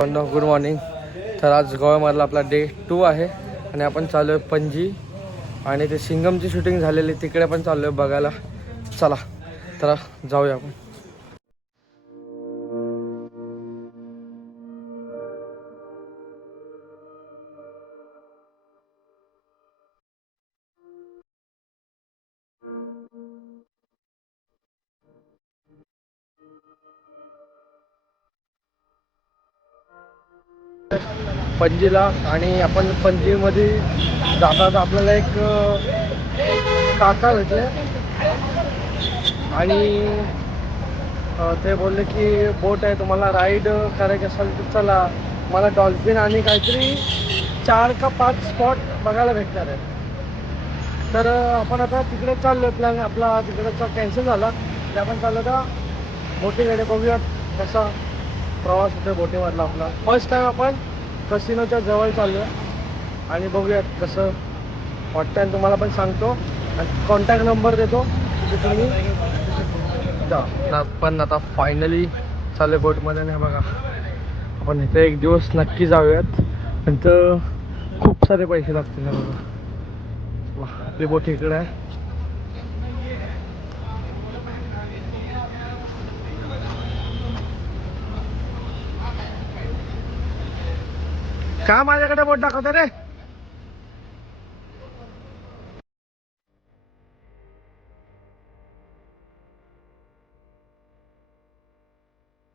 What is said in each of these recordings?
Good morning. तर आज गोव्यामधला आपला डे 2 आहे आणि आपण चालू आहे पणजी आणि ते सिंगमची शूटिंग झालेली तिकडे पण चालू आहे बघायला. चला तर जाऊया आपण. पणजीला आणि आपण पणजीमध्ये जातात आपल्याला एक काका भेटले आणि ते बोलले की बोट आहे, तुम्हाला राईड करायची असेल तर चला. मला डॉल्फिन आणि काहीतरी 4 का 5 स्पॉट बघायला भेटणार आहे. तर आपण आता तिकडे चाललो. प्लॅन आपला तिकडचा कॅन्सल झाला तर आपण चाललो का बोटीकडे. बघूयात कसा प्रवास होतो बोटीमधला आपला. फर्स्ट टाइम आपण कसिनोच्या जवळ चाललो आणि बघूयात कसं वाटतं आणि तुम्हाला पण सांगतो आणि कॉन्टॅक्ट नंबर देतो तिथे तुम्ही जा. आपण आता फायनली चालू आहे बोटमध्ये नाही बघा. आपण इथे एक दिवस नक्की जाऊयात पण तर खूप सारे पैसे लागतील ना बघा. आपली बोट इकडे आहे. का माझ्याकडे बोट दाखवतो रे.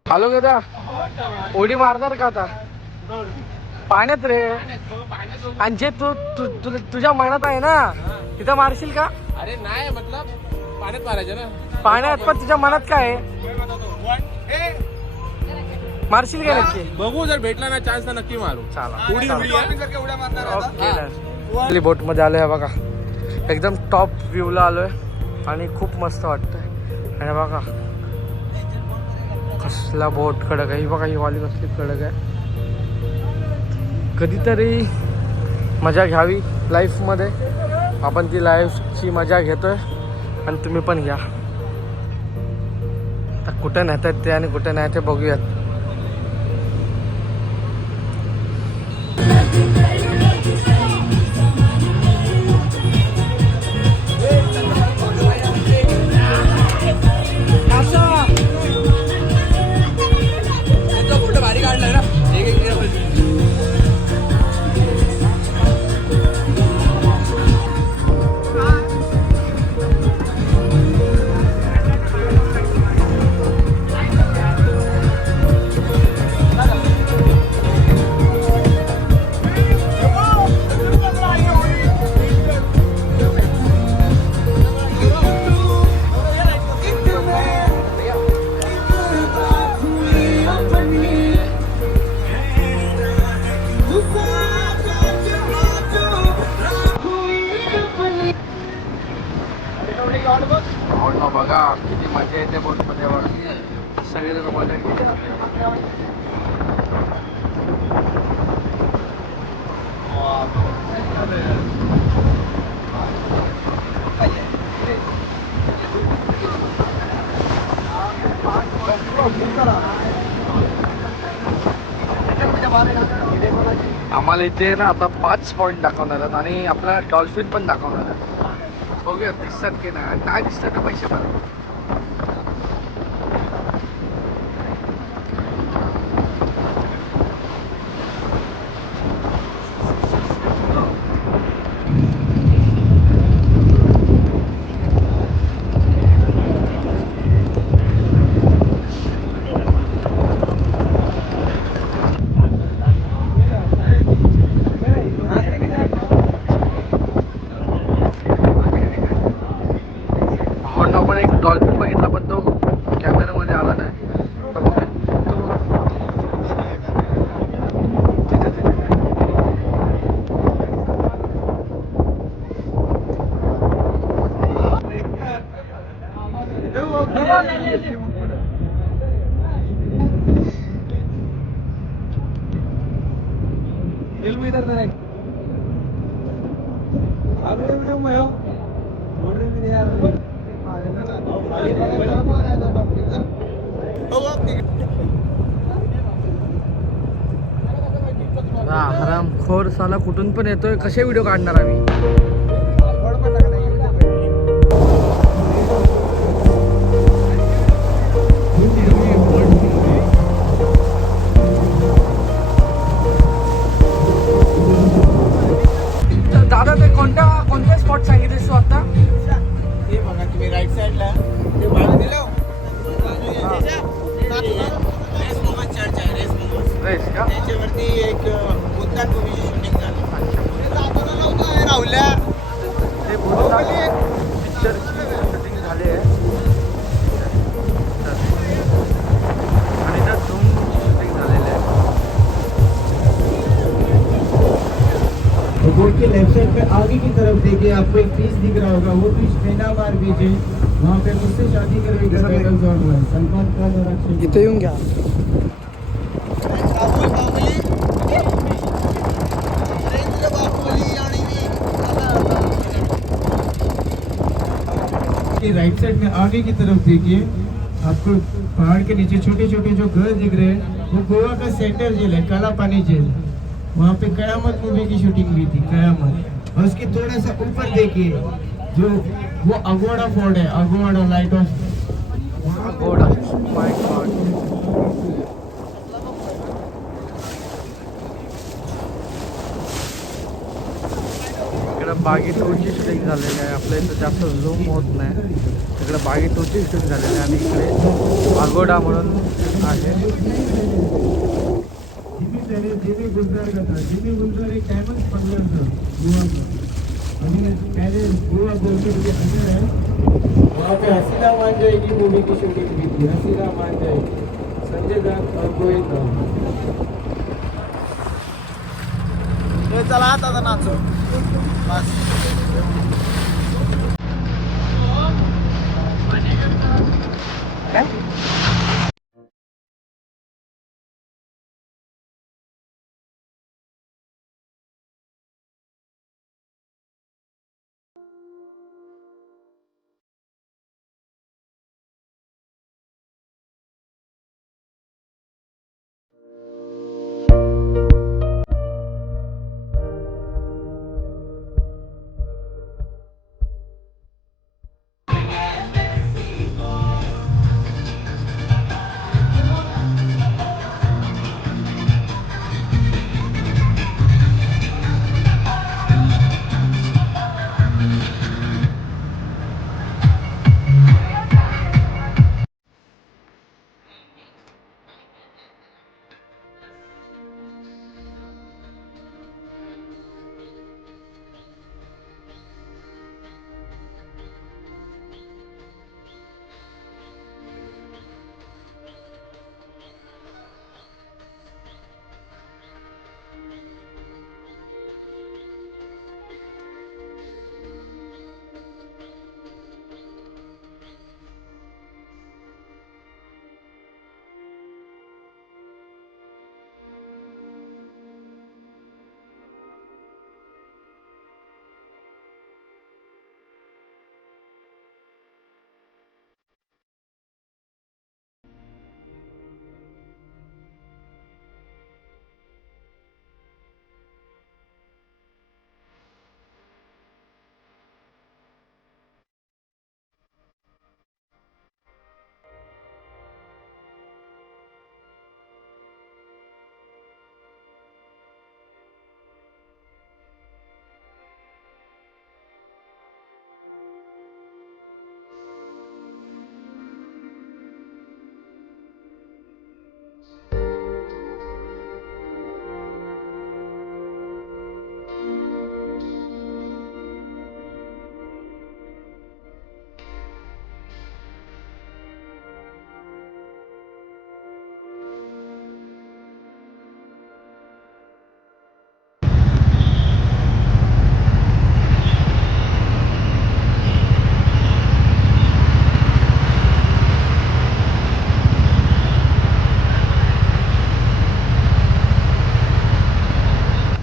हॅलो दादा, उडी मारणार का आता पाण्यात रे. आणि जे तुझ्या मनात आहे ना तिथं मारशील का. अरे नाही मतलब पाण्यात मारायचं ना. पाण्यात पण तुझ्या मनात काय आहे मारशील का नक्की. बघू जर भेटला ना चान्स तर नक्की मारू. उडी आपली बोट मध्ये आलोय बघा. एकदम टॉप व्ह्यू ला आलोय आणि खूप मस्त वाटतंय. आणि बघा कसला बोट कडक आहे. ही बघा ही वाली कसली कडक आहे. कधीतरी मजा घ्यावी लाईफमध्ये. आपण ती लाईफची मजा घेतोय आणि तुम्ही पण घ्या. आता कुठे नेतात ते आणि कुठे नाही ते बघूयात. बघा किती मजा येते बोटमध्ये. बघा सगळेजण मजा घेतात. आम्हाला इथे ना आता 5 पॉईंट दाखवणार आहेत आणि आपल्याला डॉल्फिन पण दाखवणार आहेत. बघूया दिसतात की नाही. काय दिसतात ते पैसे पण. डॉल्फिन बघितला पण तो कॅमेरामध्ये आला नाही. हरामखोर साला कुठून पण येतोय. कसे व्हिडिओ काढणार आम्ही. दादा ते कोणत्या स्पॉट सांगितलेस तू आता? हे बघा तुम्ही राईट साईडला ते भाडं दिलं रेस मोहम्मद चर्च आहे. रेस मोहम्मद रेस का? त्याच्यावरती एक बुद्धान मूवीची शूटिंग झाली. राहुल्या ते पिक्चरची शूटिंग झाली आहे आणि त्यात धूम शूटिंग झालेलं आहे. बोर्ड के लेफ्ट साइड पे आगे की तरफ देखिए, आपको एक बीच दिख रहा होगा. वो बीच मेनामार बीच है. वहाँ पे मुझसे शादी करने का पैदल जोन हुआ है. सलमान खान और अक्षय इथे येऊन घ्या. राइट साइड में आगे की तरफ देखिए, आपको पहाड़ के नीचे छोटे छोटे जो घर दिख रहे हैं, वो गोवा का सेंटर जेल है, काला पानी जेल. वहाँ पे कयामत मूवी की शूटिंग हुई थी, कयामत. और उसके थोड़ा सा ऊपर देखिए जो वो अगोड़ा फोर्ट है, अगोड़ा लाइट हाउस. अगोडा माय गॉड. इकडं बागी टूरची शूटिंग झालेली आहे. आपल्या इथं जास्त झूम होत नाही. इकडं बागी टूरची शूटिंग झालेली आहे आणि इकडे अगोडा म्हणून आहे. जिमी गुलजार का था. जिमी गुलजार एक डायमंड स्मगलर था गोवा में. अभी पहले गोवा बोल के मुझे अंदर है. वहाँ पे हसीना मान जाएगी मूवी की शूटिंग हुई थी. हसीना मान जाएगी, संजय दत्त और गोविंदा. चला आता नाचो बस.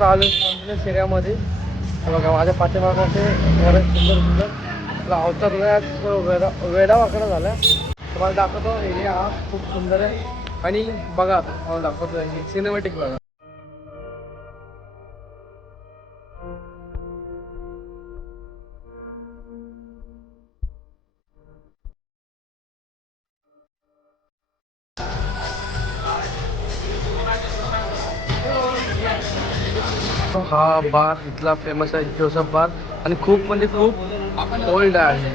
आलो शिऱ्यामध्ये. बघा माझ्या पाठीमागाचे बरेच सुंदर सुंदर अवतरल्या वेडा वाकडा झाला. तुम्हाला दाखवतो एरिया हा खूप सुंदर आहे. आणि बघा तुम्हाला दाखवतो सिनेमॅटिक बघा. हा बार इथला फेमस आहे जोसेफ बार आणि खूप म्हणजे खूप ओल्ड आहे.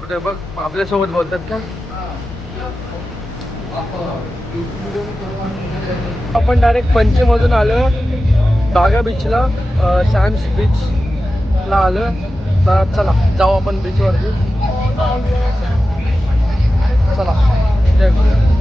कुठे बघ आपल्यासोबत बोलतात का? आपण डायरेक्ट पंचमधून आलो बागा बीचला, सॅम्स बीचला आलो. तर चला जाऊ आपण बीचवरती. चला जय गुरु.